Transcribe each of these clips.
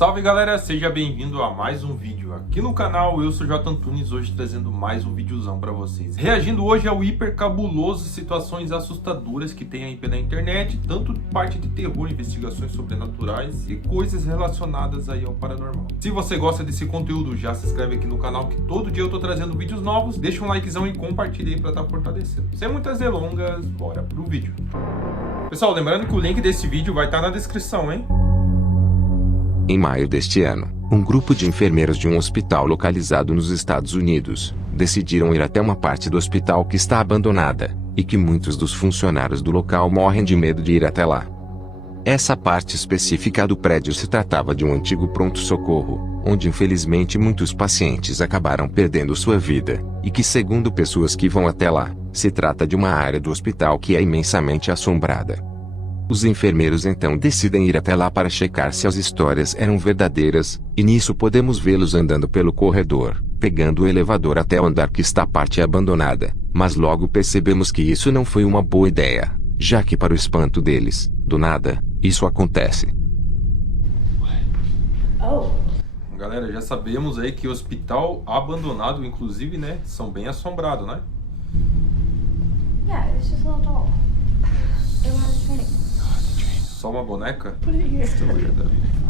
Salve galera, seja bem-vindo a mais um vídeo aqui no canal. Eu sou J Antunes, hoje trazendo mais um videozão pra vocês. Reagindo hoje ao hiper cabuloso situações assustadoras que tem aí pela internet, tanto parte de terror, investigações sobrenaturais e coisas relacionadas aí ao paranormal. Se você gosta desse conteúdo, já se inscreve aqui no canal que todo dia eu tô trazendo vídeos novos, deixa um likezão e compartilha aí pra estar fortalecendo. Sem muitas delongas, bora pro vídeo. Pessoal, lembrando que o link desse vídeo vai estar na descrição, hein? Em maio deste ano, um grupo de enfermeiros de um hospital localizado nos Estados Unidos decidiram ir até uma parte do hospital que está abandonada, e que muitos dos funcionários do local morrem de medo de ir até lá. Essa parte específica do prédio se tratava de um antigo pronto-socorro, onde infelizmente muitos pacientes acabaram perdendo sua vida, e que, segundo pessoas que vão até lá, se trata de uma área do hospital que é imensamente assombrada. Os enfermeiros então decidem ir até lá para checar se as histórias eram verdadeiras, e nisso podemos vê-los andando pelo corredor, pegando o elevador até o andar que está a parte abandonada, mas logo percebemos que isso não foi uma boa ideia, já que para o espanto deles, do nada, isso acontece. Galera, já sabemos aí que hospital abandonado, inclusive, né, são bem assombrados, né? Yeah, it's just a little doll. It was training. Só uma boneca? Put it here.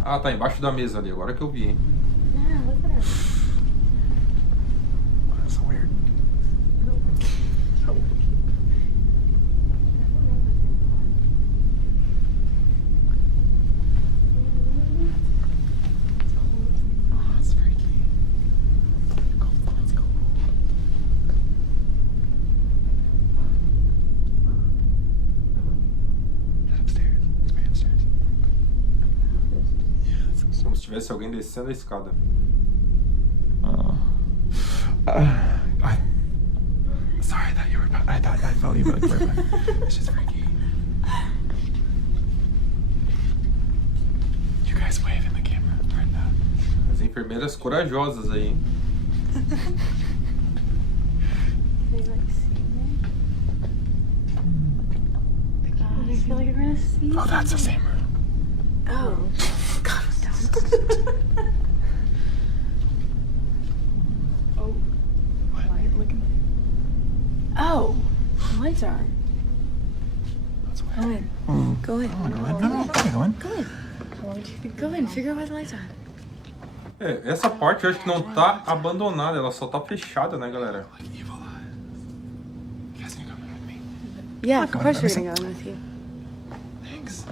Ah, tá embaixo da mesa ali, agora que eu vi, hein? Yeah, look at her. That's so weird. Oh, that's freaky. Let's go. Upstairs. It's way upstairs. Yeah, that's Como se tivesse alguém descendo a escada. Sorry, I thought you were. I felt you like were. It's just freaky. You guys wave in the camera right now. As enfermeiras corajosas aí, hein? They like see me? I feel like you're gonna see. Oh, that's the same room. Oh. God, don't. Oh. What? Why are you looking? Oh, the lights are on. That's weird. Go in. Mm. Go in. I wanna go in. No, go in. Go in. Go in. Figure out why the lights are on. É, essa parte eu acho que não tá abandonada, ela só tá fechada, né, galera? Like evil eyes. You guys need to come in with me. Yeah, of Come on, course we're let me gonna go in with you. Thanks.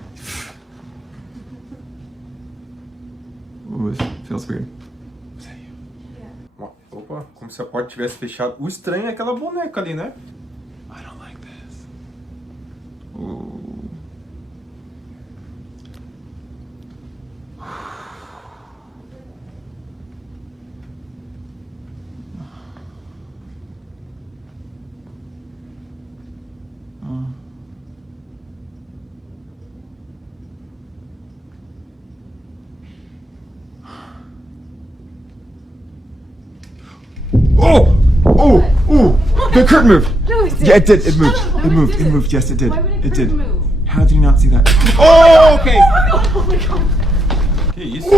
Ooh, it feels weird. Was that you? Opa, como se a porta tivesse fechado. O estranho é aquela boneca ali, né? I don't like this. Ooh. The curtain moved. No, it didn't. Yeah, it did. It moved. Shut up. It No, moved. it It didn't. moved. Yes, it did. Why would It did. curtain move? How did you not see that? Oh, okay. Oh my god. Que isso?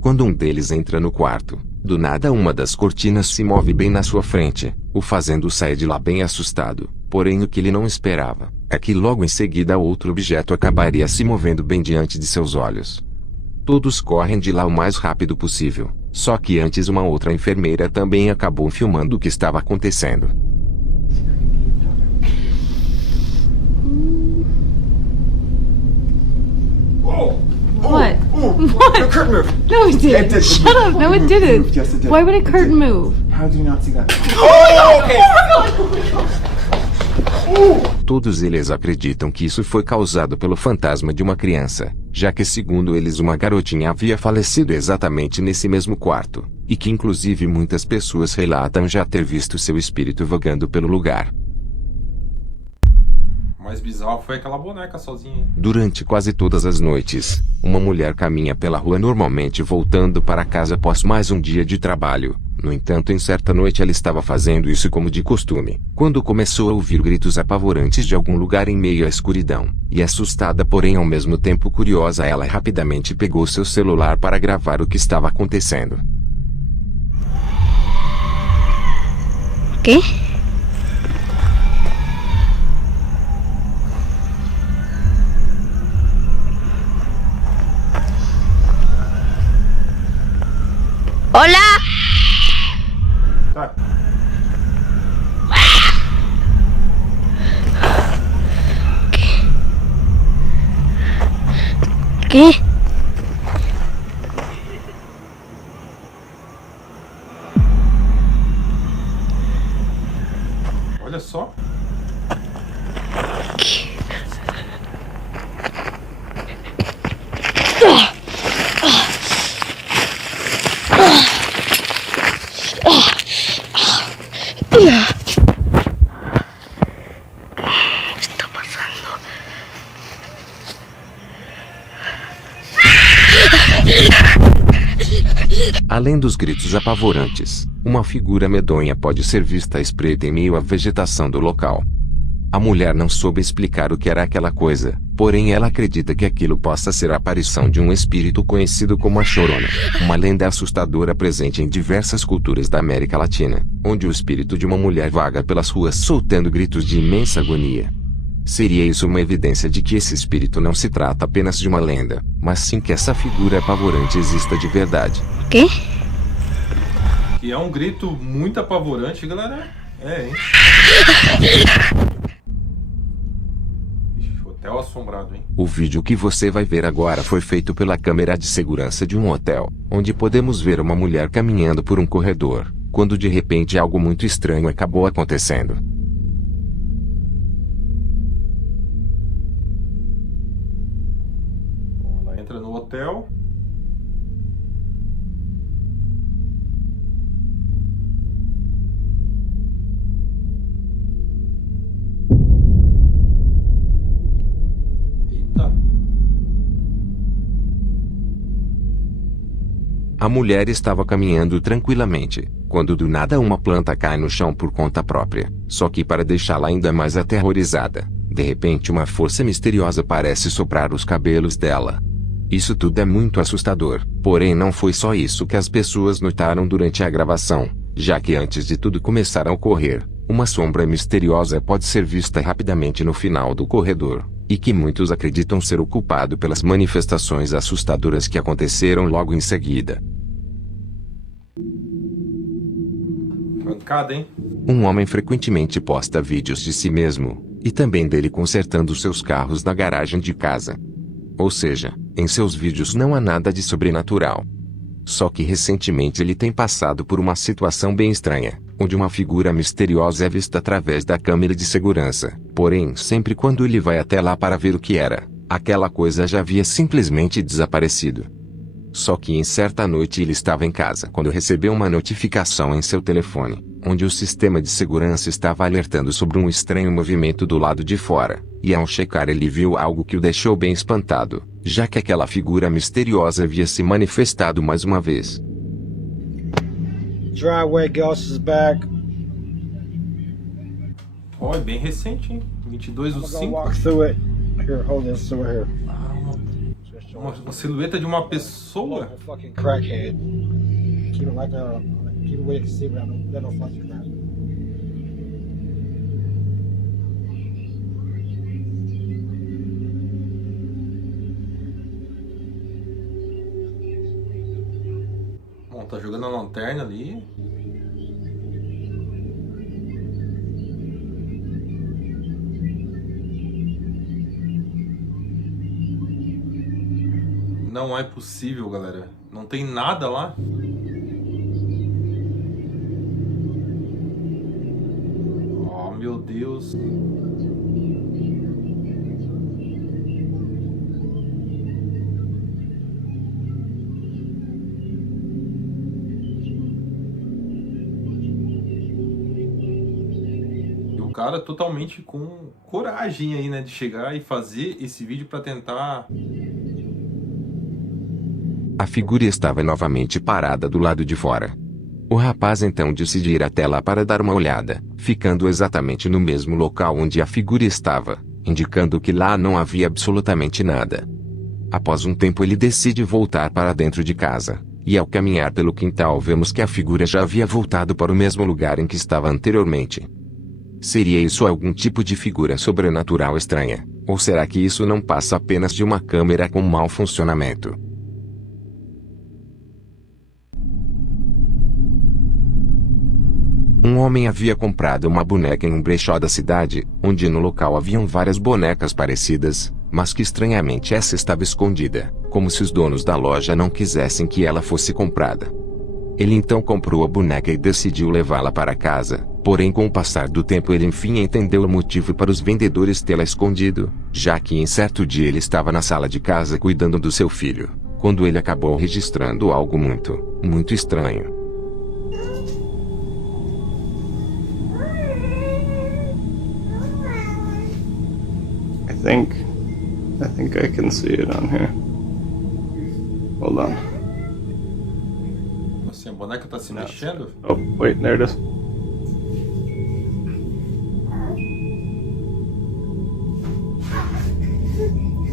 Quando um deles entra no quarto, do nada uma das cortinas se move bem na sua frente, o fazendo sair de lá bem assustado. Porém o que ele não esperava, é que logo em seguida outro objeto acabaria se movendo bem diante de seus olhos. Todos correm de lá o mais rápido possível, só que antes uma outra enfermeira também acabou filmando o que estava acontecendo. What? The curtain moved. No, it Yeah, it didn't. did. It Shut moved. up. No, It it moved. didn't. It moved. Yes, it did. Why would a It curtain did. move? How did you not see that? Oh, okay. Todos eles acreditam que isso foi causado pelo fantasma de uma criança, já que segundo eles uma garotinha havia falecido exatamente nesse mesmo quarto, e que inclusive muitas pessoas relatam já ter visto seu espírito vagando pelo lugar. O mais bizarro foi aquela boneca sozinha, hein? Durante quase todas as noites, uma mulher caminha pela rua normalmente voltando para casa após mais um dia de trabalho, No entanto, em certa noite ela estava fazendo isso como de costume, quando começou a ouvir gritos apavorantes de algum lugar em meio à escuridão. E assustada, porém ao mesmo tempo curiosa, ela rapidamente pegou seu celular para gravar o que estava acontecendo. ¿Qué? ¡Hola! Tá. ¿Qué? Olha só. Está pasando. Além dos gritos apavorantes, uma figura medonha pode ser vista à espreita em meio à vegetação do local. A mulher não soube explicar o que era aquela coisa, porém ela acredita que aquilo possa ser a aparição de um espírito conhecido como a Chorona, uma lenda assustadora presente em diversas culturas da América Latina, onde o espírito de uma mulher vaga pelas ruas soltando gritos de imensa agonia. Seria isso uma evidência de que esse espírito não se trata apenas de uma lenda, mas sim que essa figura apavorante exista de verdade. ¿Qué? Que é um grito muito apavorante, galera. É, hein? Ixi, hotel assombrado, hein? O vídeo que você vai ver agora foi feito pela câmera de segurança de um hotel, onde podemos ver uma mulher caminhando por um corredor, quando de repente algo muito estranho acabou acontecendo. Bom, ela entra no hotel. Eita. A mulher estava caminhando tranquilamente, quando do nada uma planta cai no chão por conta própria, só que para deixá-la ainda mais aterrorizada, de repente uma força misteriosa parece soprar os cabelos dela. Isso tudo é muito assustador, porém não foi só isso que as pessoas notaram durante a gravação, já que antes de tudo começar a ocorrer, uma sombra misteriosa pode ser vista rapidamente no final do corredor, e que muitos acreditam ser o culpado pelas manifestações assustadoras que aconteceram logo em seguida. Trancada, hein? Um homem frequentemente posta vídeos de si mesmo, e também dele consertando seus carros na garagem de casa. Ou seja, em seus vídeos não há nada de sobrenatural. Só que recentemente ele tem passado por uma situação bem estranha, onde uma figura misteriosa é vista através da câmera de segurança. Porém, sempre quando ele vai até lá para ver o que era, aquela coisa já havia simplesmente desaparecido. Só que em certa noite ele estava em casa quando recebeu uma notificação em seu telefone, onde o sistema de segurança estava alertando sobre um estranho movimento do lado de fora, e ao checar ele viu algo que o deixou bem espantado, já que aquela figura misteriosa havia se manifestado mais uma vez. Driveway Ghost is back. Ó, é bem recente, hein? 22 do I'm gonna 5. walk through it. Here, hold this through here. Uma silhueta de uma pessoa? A fucking crackhead. Keep it right there. Keep it where you can see, but let no fucking crack. Bom, tá jogando a lanterna ali. Não é possível, galera. Não tem nada lá. Oh, meu Deus. E o cara totalmente com coragem aí, né, de chegar e fazer esse vídeo pra tentar... A figura estava novamente parada do lado de fora. O rapaz então decide ir até lá para dar uma olhada, ficando exatamente no mesmo local onde a figura estava, indicando que lá não havia absolutamente nada. Após um tempo ele decide voltar para dentro de casa, e ao caminhar pelo quintal vemos que a figura já havia voltado para o mesmo lugar em que estava anteriormente. Seria isso algum tipo de figura sobrenatural estranha? Ou será que isso não passa apenas de uma câmera com mau funcionamento? Um homem havia comprado uma boneca em um brechó da cidade, onde no local haviam várias bonecas parecidas, mas que estranhamente essa estava escondida, como se os donos da loja não quisessem que ela fosse comprada. Ele então comprou a boneca e decidiu levá-la para casa, porém com o passar do tempo ele enfim entendeu o motivo para os vendedores tê-la escondido, já que em certo dia ele estava na sala de casa cuidando do seu filho, quando ele acabou registrando algo muito estranho. I think I can see it on here. Hold on. Assim, a boneca tá se mexendo? Oh, wait, there it is.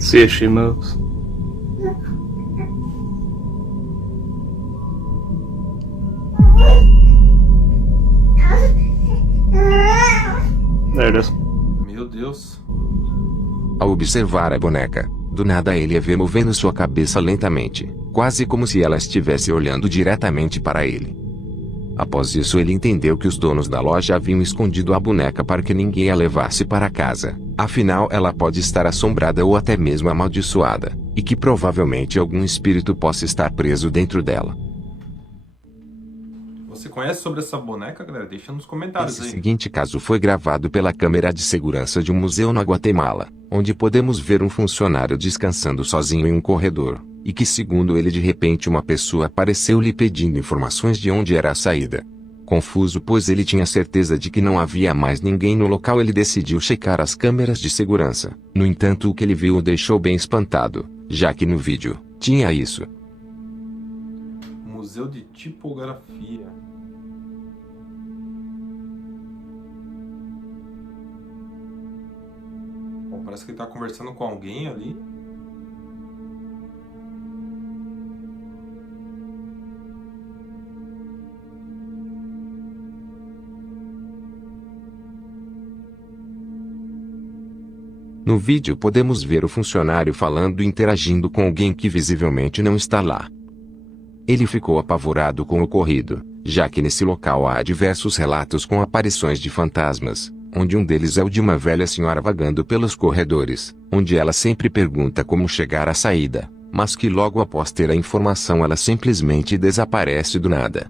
See if she moves. There it is. Meu Deus. Ao observar a boneca, do nada ele a vê movendo sua cabeça lentamente, quase como se ela estivesse olhando diretamente para ele. Após isso ele entendeu que os donos da loja haviam escondido a boneca para que ninguém a levasse para casa, afinal ela pode estar assombrada ou até mesmo amaldiçoada, e que provavelmente algum espírito possa estar preso dentro dela. Você conhece sobre essa boneca, galera? Deixa nos comentários Esse aí. seguinte caso foi gravado pela câmera de segurança de um museu na Guatemala, onde podemos ver um funcionário descansando sozinho em um corredor, e que segundo ele de repente uma pessoa apareceu lhe pedindo informações de onde era a saída. Confuso pois ele tinha certeza de que não havia mais ninguém no local, ele decidiu checar as câmeras de segurança. No entanto, o que ele viu o deixou bem espantado, já que no vídeo tinha isso. Museu de Tipografia. Bom, parece que ele tá conversando com alguém ali. No vídeo podemos ver o funcionário falando e interagindo com alguém que visivelmente não está lá. Ele ficou apavorado com o ocorrido, já que nesse local há diversos relatos com aparições de fantasmas, onde um deles é o de uma velha senhora vagando pelos corredores, onde ela sempre pergunta como chegar à saída, mas que logo após ter a informação ela simplesmente desaparece do nada.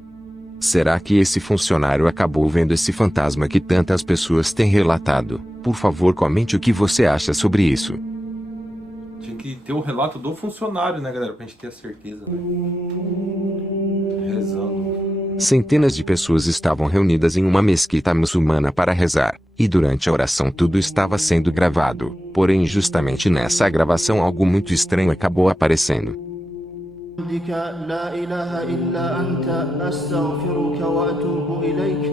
Será que esse funcionário acabou vendo esse fantasma que tantas pessoas têm relatado? Por favor, comente o que você acha sobre isso. Tinha que ter o relato do funcionário, né, galera? Pra gente ter a certeza, né? Rezando. Centenas de pessoas estavam reunidas em uma mesquita muçulmana para rezar, e durante a oração tudo estava sendo gravado, porém justamente nessa gravação algo muito estranho acabou aparecendo. لا إله إلا أنت أستغفرك وأتوب إليك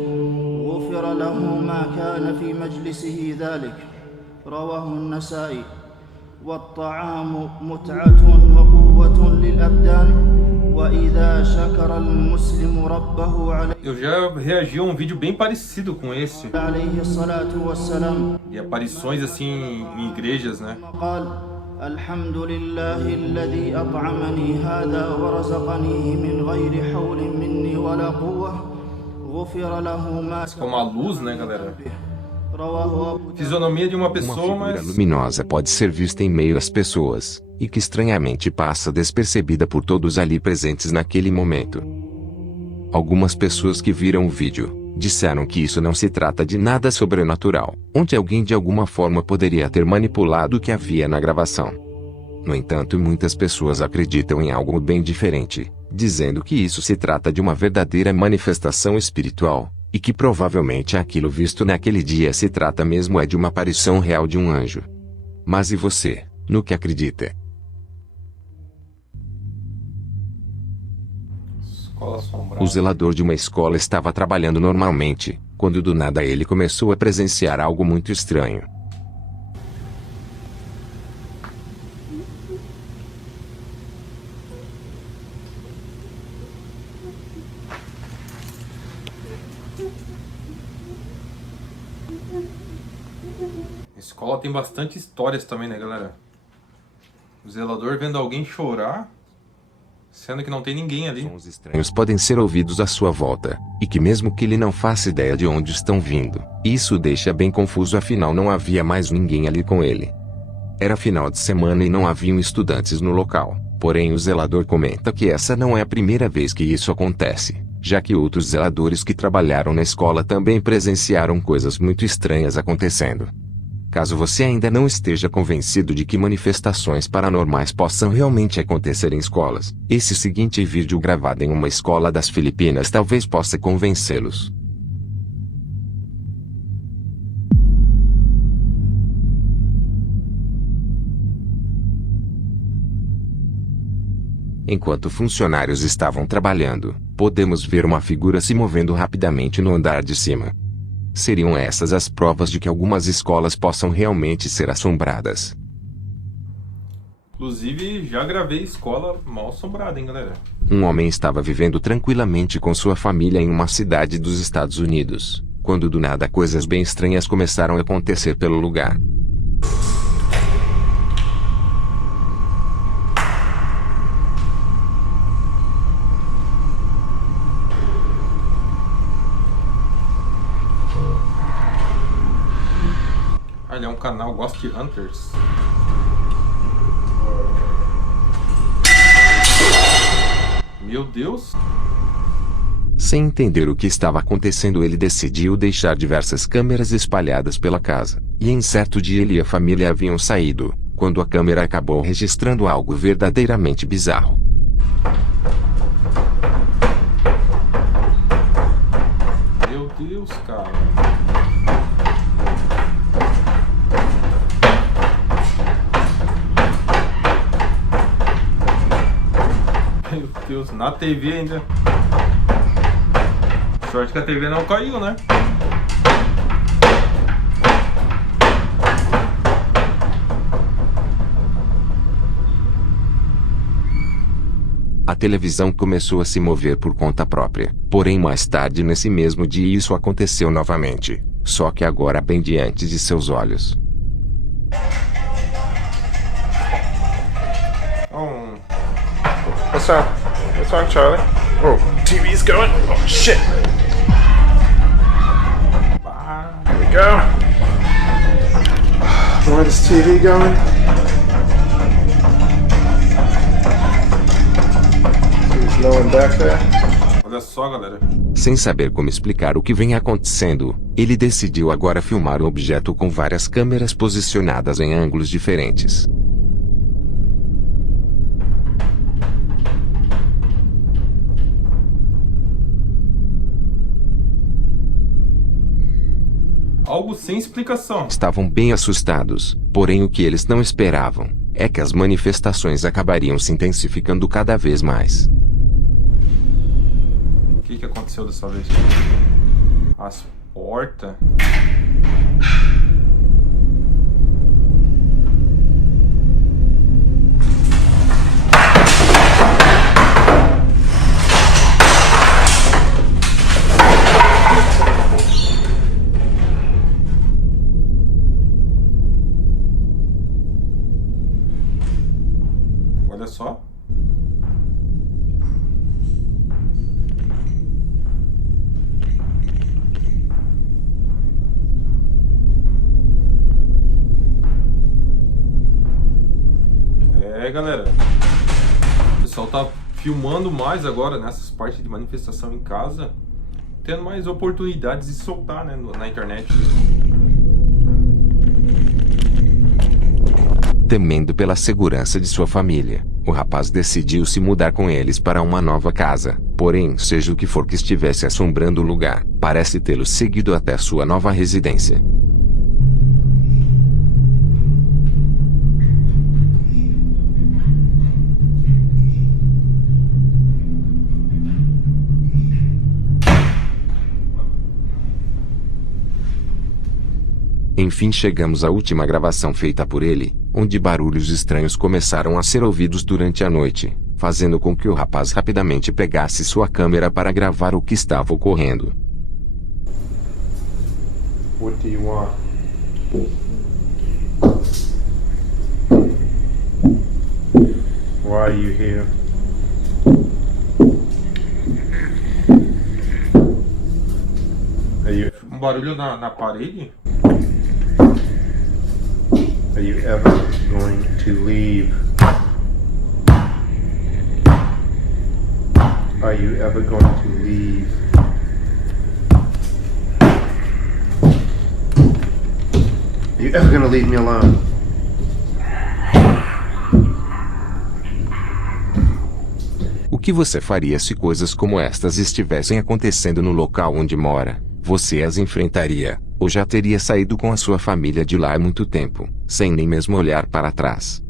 غفر له ما كان في مجلسه ذلك رواه النسائي والطعام متعة وقوة للأبدان وإذا شكر المسلم ربه عليه. Eu já reagi a um vídeo bem parecido com esse. عليه الصلاة والسلام. E aparições assim em igrejas, né? الحمد لله الذي أطعمني هذا ورزقنيه من غير حول مني ولا قوة غفر له ما. Como a luz, né, galera? Fisionomia de uma pessoa, Uma figura mas luminosa pode ser vista em meio às pessoas, e que estranhamente passa despercebida por todos ali presentes naquele momento. Algumas pessoas que viram o vídeo disseram que isso não se trata de nada sobrenatural, onde alguém de alguma forma poderia ter manipulado o que havia na gravação. No entanto, muitas pessoas acreditam em algo bem diferente, dizendo que isso se trata de uma verdadeira manifestação espiritual, e que provavelmente aquilo visto naquele dia se trata mesmo de uma aparição real de um anjo. Mas e você, no que acredita? Escola assombrada. O zelador de uma escola estava trabalhando normalmente, quando do nada ele começou a presenciar algo muito estranho. A escola tem bastante histórias também, né, galera? O zelador vendo alguém chorar, sendo que não tem ninguém ali. Sons estranhos podem ser ouvidos à sua volta, e que mesmo que ele não faça ideia de onde estão vindo, isso o deixa bem confuso, afinal não havia mais ninguém ali com ele. Era final de semana e não haviam estudantes no local, porém o zelador comenta que essa não é a primeira vez que isso acontece, já que outros zeladores que trabalharam na escola também presenciaram coisas muito estranhas acontecendo. Caso você ainda não esteja convencido de que manifestações paranormais possam realmente acontecer em escolas, esse seguinte vídeo gravado em uma escola das Filipinas talvez possa convencê-los. Enquanto funcionários estavam trabalhando, podemos ver uma figura se movendo rapidamente no andar de cima. Seriam essas as provas de que algumas escolas possam realmente ser assombradas. Inclusive, já gravei escola mal assombrada, hein, galera? Um homem estava vivendo tranquilamente com sua família em uma cidade dos Estados Unidos, quando do nada coisas bem estranhas começaram a acontecer pelo lugar. Ele é um canal Ghost Hunters. Meu Deus. Sem entender o que estava acontecendo, ele decidiu deixar diversas câmeras espalhadas pela casa. E em certo dia ele e a família haviam saído, quando a câmera acabou registrando algo verdadeiramente bizarro. Meu Deus, cara. Meu Deus, na TV ainda. Sorte que a TV não caiu, né? A televisão começou a se mover por conta própria. Porém, mais tarde nesse mesmo dia isso aconteceu novamente. Só que agora bem diante de seus olhos. What's wrong? What's wrong, Charlie? Oh, TV's going. Oh, shit. Here we go. Why is TV going? There's no one back there. Olha só, galera. Sem saber como explicar o que vem acontecendo, ele decidiu agora filmar o objeto com várias câmeras posicionadas em ângulos diferentes. Algo sem explicação. Estavam bem assustados, porém o que eles não esperavam é que as manifestações acabariam se intensificando cada vez mais. O que aconteceu dessa vez? As portas. Olha só. Galera, o pessoal tá filmando mais agora nessas partes de manifestação em casa, tendo mais oportunidades de soltar, né, na internet. Temendo pela segurança de sua família, o rapaz decidiu se mudar com eles para uma nova casa. Porém, seja o que for que estivesse assombrando o lugar, parece tê-lo seguido até sua nova residência. Enfim chegamos à última gravação feita por ele, onde barulhos estranhos começaram a ser ouvidos durante a noite, fazendo com que o rapaz rapidamente pegasse sua câmera para gravar o que estava ocorrendo. What do you want? Why are you here? Barulho na parede? Are you ever going to leave? Are you ever going to leave? Are you ever going to leave me alone? O que você faria se coisas como estas estivessem acontecendo no local onde mora? Você as enfrentaria, ou já teria saído com a sua família de lá há muito tempo, sem nem mesmo olhar para trás?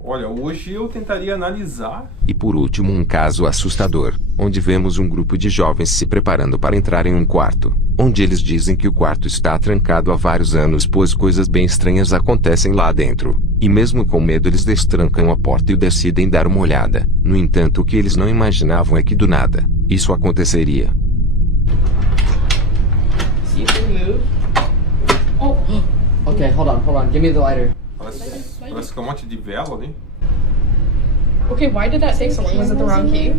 Olha, hoje eu tentaria analisar. E por último um caso assustador, onde vemos um grupo de jovens se preparando para entrar em um quarto, onde eles dizem que o quarto está trancado há vários anos pois coisas bem estranhas acontecem lá dentro, e mesmo com medo eles destrancam a porta e decidem dar uma olhada. No entanto, o que eles não imaginavam é que do nada, isso aconteceria. See if they move. Oh! Okay, hold on. Give me the lighter. Parece que é um monte de vela ali. Okay, why did that take so long? Was it the wrong key?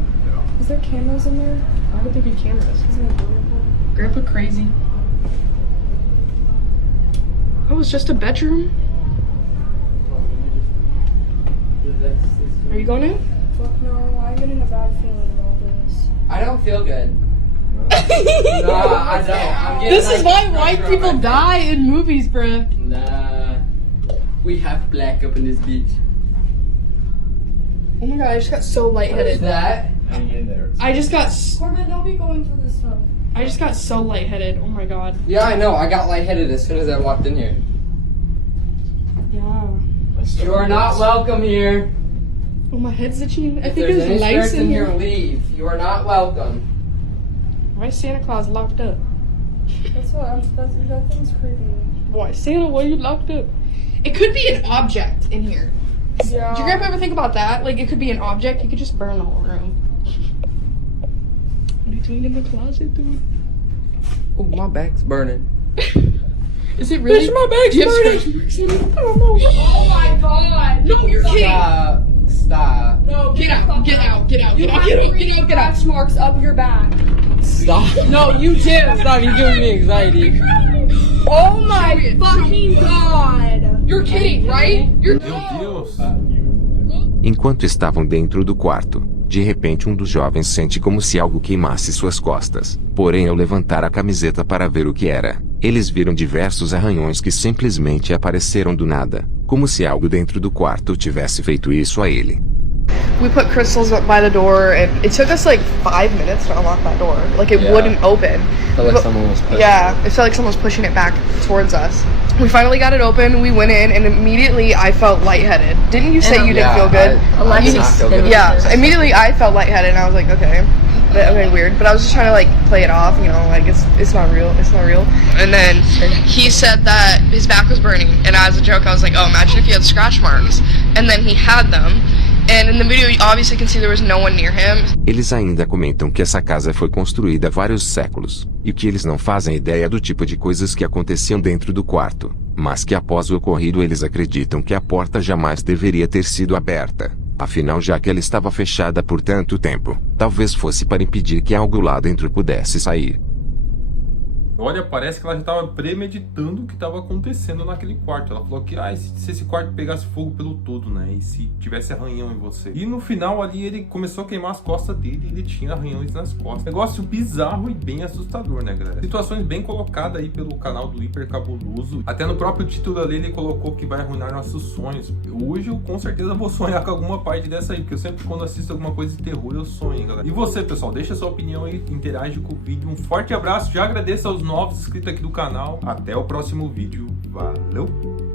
Is there cameras in there? Why would there be cameras? Isn't it beautiful? Grandpa crazy. Oh, it's just a bedroom? Are you going in? Fuck no, I'm getting a bad feeling about this. I don't feel good. No, I don't. I'm getting This is why like white pressure people on my die in movies, bruh. face. Nah. We have black up in this bitch. Oh my god, I just got so What is lightheaded. that? I just got Corbin, don't be going through this stuff. so lightheaded. Oh my god. Yeah, I know. I got lightheaded as soon as I walked in here. Yeah. You are not welcome here. Oh, my head's itching. I If think there's any there's lights spirits in in here, here. leave. You are not welcome. Why is Santa Claus locked up? That thing's creepy. Why, Santa, why are you locked up? It could be an object in here. Yeah. Did your grandpa ever think about that? Like, it could be an object. You could just burn the whole room. What are you doing in the closet, dude? Oh, my back's burning. Is it really? Bitch, my back's Do you have burning. scratch marks in it? I don't know. Oh my god! No, you're kidding. Stop. No, Get out, get out, get out, You get out, have get out, 3 get out, get out. scratch marks up your back. Stop. No, you too. Stop. You're giving me anxiety. Oh my fucking god! You're kidding, right? You're Meu Deus. Enquanto estavam dentro do quarto, de repente um dos jovens sente como se algo queimasse suas costas. Porém, ao levantar a camiseta para ver o que era, eles viram diversos arranhões que simplesmente apareceram do nada, como se algo dentro do quarto tivesse feito isso a ele. We put crystals up by the door, and it took us like 5 minutes to unlock that door. Like, it wouldn't open. Felt like someone was pushing. Yeah, it felt like someone was pushing it back towards us. We finally got it open, we went in, and immediately I felt lightheaded. Didn't you say you didn't feel good? Alexis. Yeah, immediately I felt lightheaded, and I was like, okay, weird. But I was just trying to like play it off, you know, like it's not real, it's not real. And then he said that his back was burning, and as a joke, I was like, oh, imagine if you had scratch marks. And then he had them. And in the video, you obviously can see there was no one near him. Eles ainda comentam que essa casa foi construída há vários séculos, e que eles não fazem ideia do tipo de coisas que aconteciam dentro do quarto, mas que após o ocorrido eles acreditam que a porta jamais deveria ter sido aberta. Afinal, já que ela estava fechada por tanto tempo, talvez fosse para impedir que algo lá dentro pudesse sair. Olha, parece que ela já estava premeditando o que estava acontecendo naquele quarto. Ela falou que se esse quarto pegasse fogo pelo todo, né? E se tivesse arranhão em você. E no final ali ele começou a queimar as costas dele e ele tinha arranhões nas costas. Negócio bizarro e bem assustador, né, galera? Situações bem colocadas aí pelo canal do Hiper Cabuloso. Até no próprio título ali ele colocou que vai arruinar nossos sonhos. Hoje eu com certeza vou sonhar com alguma parte dessa aí, porque eu sempre quando assisto alguma coisa de terror eu sonho, hein, galera. E você, pessoal, deixa sua opinião aí, interage com o vídeo. Um forte abraço, já agradeço aos novos inscritos aqui do canal. Até o próximo vídeo. Valeu!